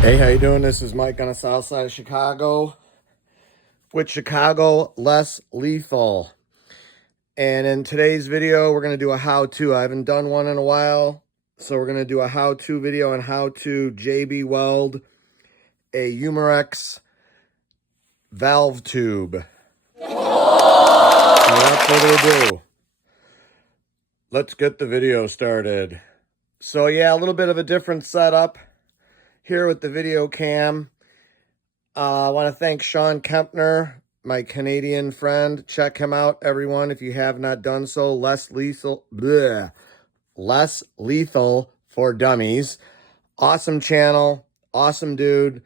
Hey, how you doing? This is Mike on the south side of Chicago with Chicago Less Lethal. And in today's video, we're going to do a how-to. I haven't done one in a while, so we're going to do a how-to video on how to JB weld a umarex valve tube. So without further ado, let's get the video started. So yeah, a little bit of a different setup here with the video cam. I want to thank Sean Kempner, my Canadian friend. Check him out, everyone, if you have not done so. Less Lethal for Dummies. Awesome channel, awesome dude.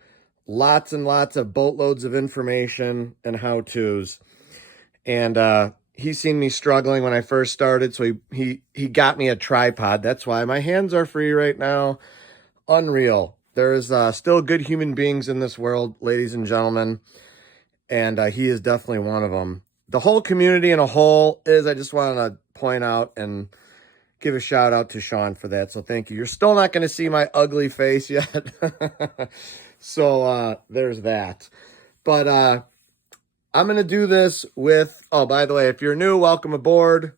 Lots and lots of boatloads of information and how-tos. And he's seen me struggling when I first started, so he got me a tripod. That's why my hands are free right now. Unreal. There's still good human beings in this world, ladies and gentlemen, and he is definitely one of them. The whole community in a whole is, I just want to point out and give a shout out to Sean for that, so thank you. You're still not going to see my ugly face yet, so there's that. But I'm going to do this with, oh, by the way, if you're new, welcome aboard.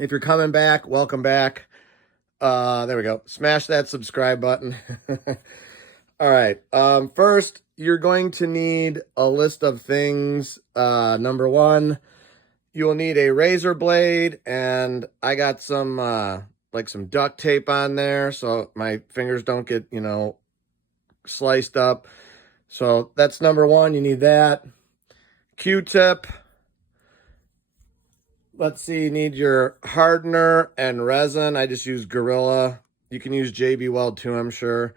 If you're coming back, welcome back. There we go. Smash that subscribe button. All right. First, you're going to need a list of things. Number one, you will need a razor blade, and I got some, like some duct tape on there so my fingers don't get, sliced up. So that's number one. You need that. Q-tip. Let's see, you need your hardener and resin. I just use Gorilla. You can use JB Weld too, I'm sure,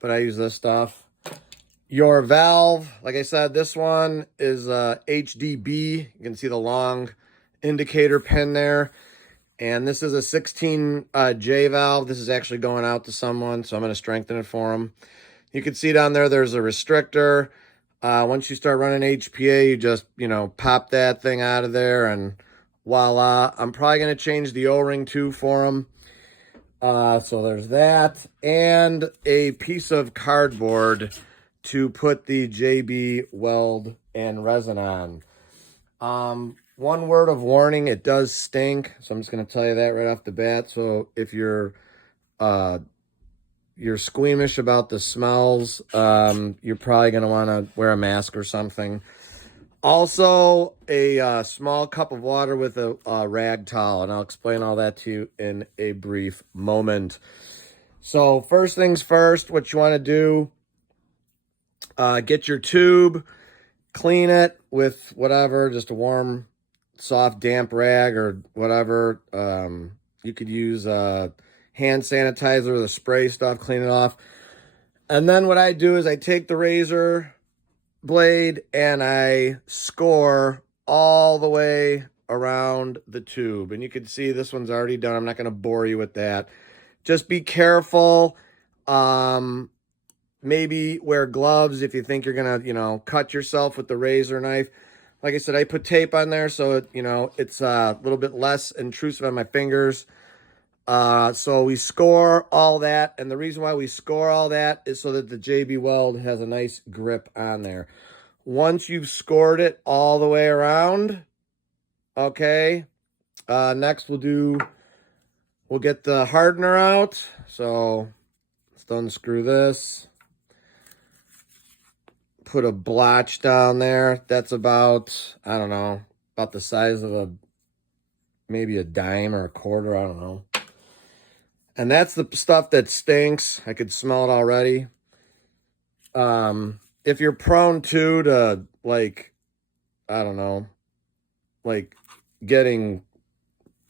but I use this stuff. Your valve, like I said, this one is HDB. You can see the long indicator pin there. And this is a 16J valve. This is actually going out to someone, so I'm going to strengthen it for them. You can see down there, there's a restrictor. Once you start running HPA, you just, pop that thing out of there and voila. I'm probably going to change the O-ring too for them. So there's that. And a piece of cardboard to put the JB weld and resin on. One word of warning, it does stink. So I'm just going to tell you that right off the bat. So if you're squeamish about the smells, you're probably going to want to wear a mask or something. Also, a small cup of water with a rag towel, and I'll explain all that to you in a brief moment. So first things first, what you want to do, get your tube, clean it with whatever, just a warm, soft, damp rag or whatever. You could use hand sanitizer or the spray stuff, clean it off. And then what I do is I take the razor blade and I score all the way around the tube, and you can see this one's already done. I'm not going to bore you with that. Just be careful. Maybe wear gloves if you think you're gonna cut yourself with the razor knife. Like I said, I put tape on there so it's a little bit less intrusive on my fingers. So we score all that, and the reason why we score all that is so that the JB weld has a nice grip on there. Once you've scored it all the way around, okay, next we'll get the hardener out. So let's unscrew this. Put a blotch down there. That's about, I don't know, about the size of maybe a dime or a quarter, I don't know. And that's the stuff that stinks. I could smell it already. If you're prone to like, I don't know, like getting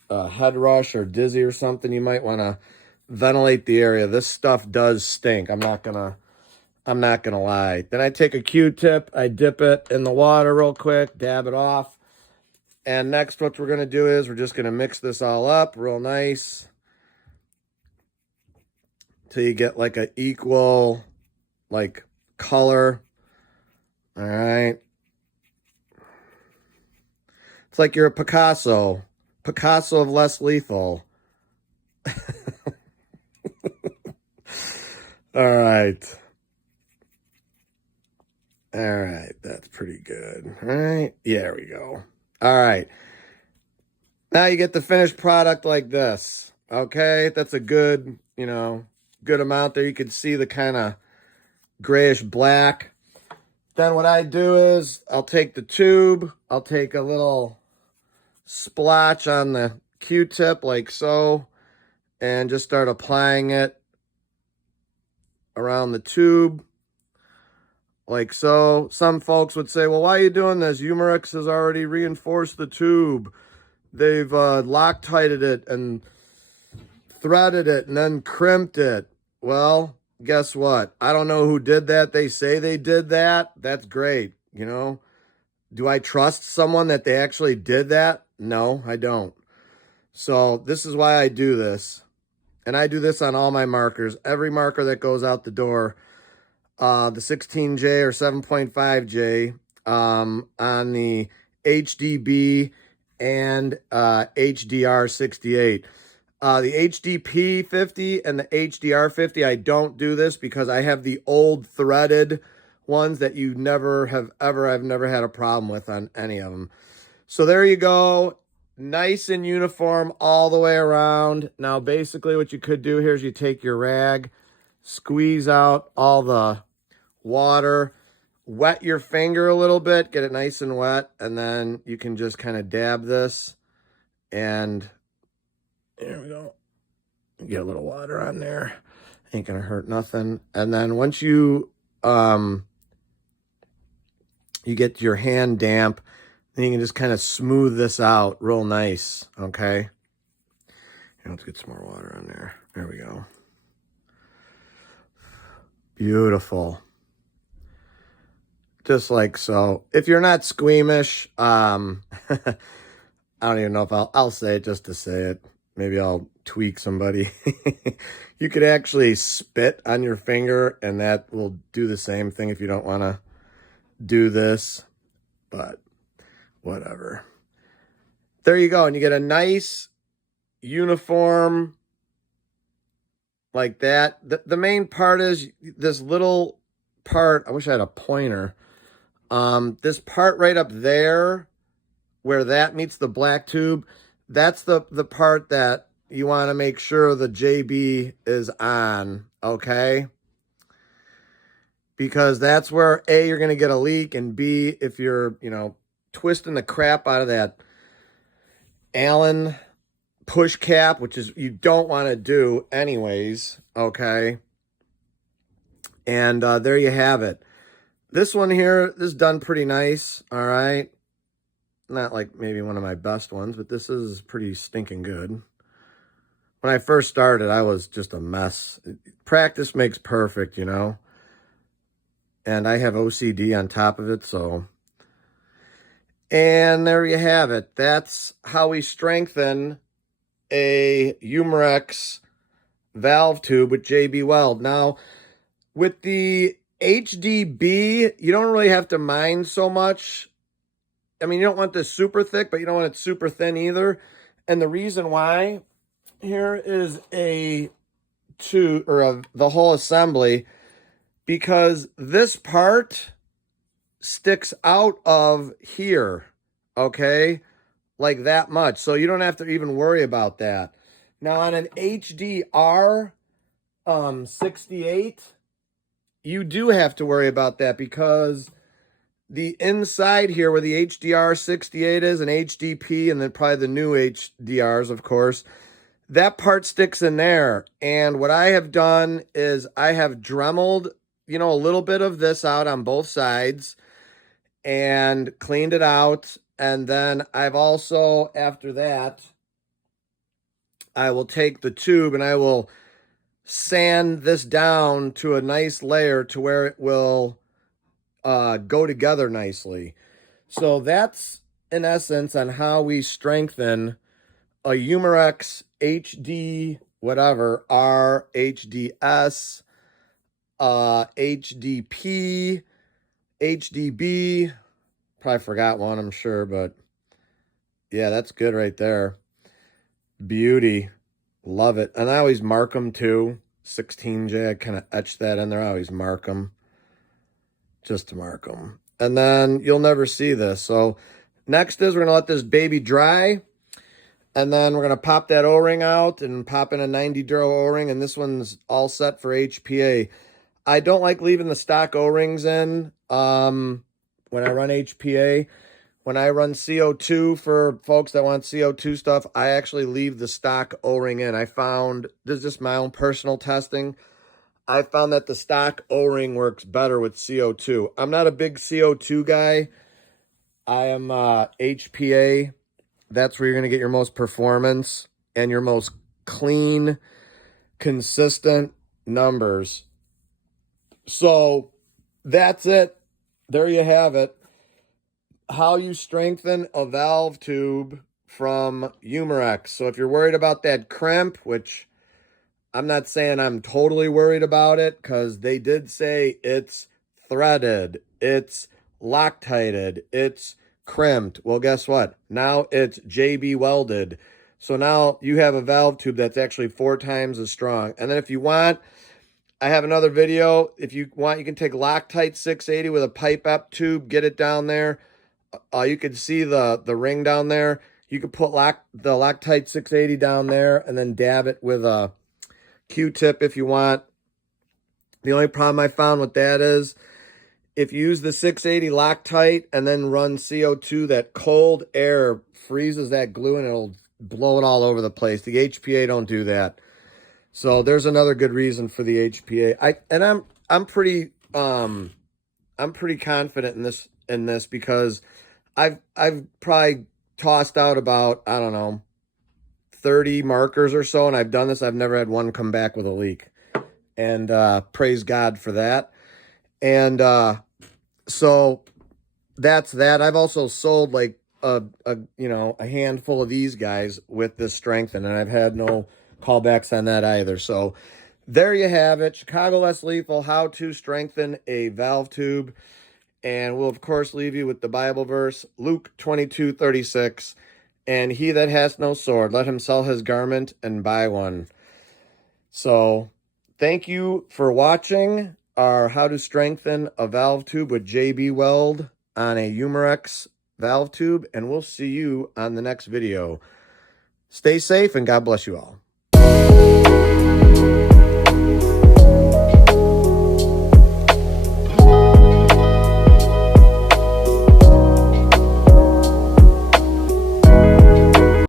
a head rush or dizzy or something, you might want to ventilate the area. This stuff does stink. I'm not gonna lie. Then I take a Q-tip, I dip it in the water real quick, dab it off. And next what we're gonna do is we're just gonna mix this all up real nice till you get like an equal color. All right. It's like you're a Picasso of less lethal. All right. All right, that's pretty good. All right, yeah, there we go. All right. Now you get the finished product like this. Okay, that's a good, good amount there. You can see the kind of grayish black. Then what I do is I'll take the tube, I'll take a little splotch on the Q-tip like so, and just start applying it around the tube like so. Some folks would say, well, why are you doing this? Umarex has already reinforced the tube. They've Loctited it and threaded it and then crimped it. Well, guess what? I don't know who did that. They say they did that. That's great. Do I trust someone that they actually did that? No, I don't. So this is why I do this. And I do this on all my markers. Every marker that goes out the door, the 16J or 7.5J, on the HDB and HDR 68. The HDP 50 and the HDR 50, I don't do this because I have the old threaded ones that I've never had a problem with on any of them. So there you go. Nice and uniform all the way around. Now, basically what you could do here is you take your rag, squeeze out all the water, wet your finger a little bit, get it nice and wet, and then you can just kind of dab this, and there we go. Get a little water on there. Ain't gonna hurt nothing. And then once you get your hand damp, then you can just kind of smooth this out real nice, okay? Let's get some more water on there. There we go. Beautiful. Just like so. If you're not squeamish, I don't even know if I'll say it just to say it. Maybe I'll tweak somebody. You could actually spit on your finger, and that will do the same thing if you don't want to do this. But whatever. There you go. And you get a nice uniform like that. The main part is this little part. I wish I had a pointer. This part right up there where that meets the black tube, that's the part that you want to make sure the JB is on, okay? Because that's where A, you're going to get a leak, and B, if you're, twisting the crap out of that Allen push cap, which is you don't want to do anyways, okay? And there you have it. This one here, this is done pretty nice, all right? Not like maybe one of my best ones, but this is pretty stinking good. When I first started, I was just a mess. Practice makes perfect, And I have OCD on top of it, so. And there you have it. That's how we strengthen a umarex valve tube with JB Weld. Now, with the HDB, you don't really have to mind so much. I mean, you don't want this super thick, but you don't want it super thin either. And the reason why, here is the whole assembly, because this part sticks out of here, okay? Like that much. So you don't have to even worry about that. Now on an HDR 68, you do have to worry about that because the inside here where the HDR 68 is, and HDP, and then probably the new HDRs, of course, that part sticks in there. And what I have done is I have dremeled, a little bit of this out on both sides and cleaned it out. And then I've also, after that, I will take the tube and I will sand this down to a nice layer to where it will go together nicely. So that's in essence on how we strengthen a umarex HD whatever R HDS HDP HDB. Probably forgot one, I'm sure, but yeah, that's good right there. Beauty. Love it. And I always mark them too. 16J, I kind of etch that in there. I always mark them. just to mark them. And then you'll never see this. So next is we're going to let this baby dry. And then we're going to pop that O-ring out and pop in a 90 Duro O-ring. And this one's all set for HPA. I don't like leaving the stock O-rings in when I run HPA. When I run CO2 for folks that want CO2 stuff, I actually leave the stock O-ring in. I found, this is just my own personal testing, I found that the stock O-ring works better with CO2. I'm not a big CO2 guy. I am HPA. That's where you're going to get your most performance and your most clean, consistent numbers. So that's it. There you have it. How you strengthen a valve tube from umarex. So if you're worried about that crimp, which I'm not saying I'm totally worried about it, because they did say it's threaded, it's Loctited, it's crimped. Well, guess what? Now it's JB welded. So now you have a valve tube that's actually 4 times as strong. And then if you want, I have another video. If you want, you can take Loctite 680 with a pipe up tube, get it down there. You can see the ring down there. You could put the Loctite 680 down there and then dab it with a Q-tip if you want. The only problem I found with that is if you use the 680 Loctite and then run CO2, that cold air freezes that glue and it'll blow it all over the place. The HPA don't do that. So there's another good reason for the HPA. I'm pretty confident in this because I've probably tossed out about, I don't know, 30 markers or so, and I've done this. I've never had one come back with a leak, and praise God for that. And so that's that. I've also sold like a handful of these guys with this strengthen, and I've had no callbacks on that either. So there you have it. Chicago Less Lethal, how to strengthen a valve tube. And we'll, of course, leave you with the Bible verse, Luke 22:36. And he that has no sword, let him sell his garment and buy one. So thank you for watching our how to strengthen a valve tube with JB Weld on a umarex valve tube. And we'll see you on the next video. Stay safe and God bless you all.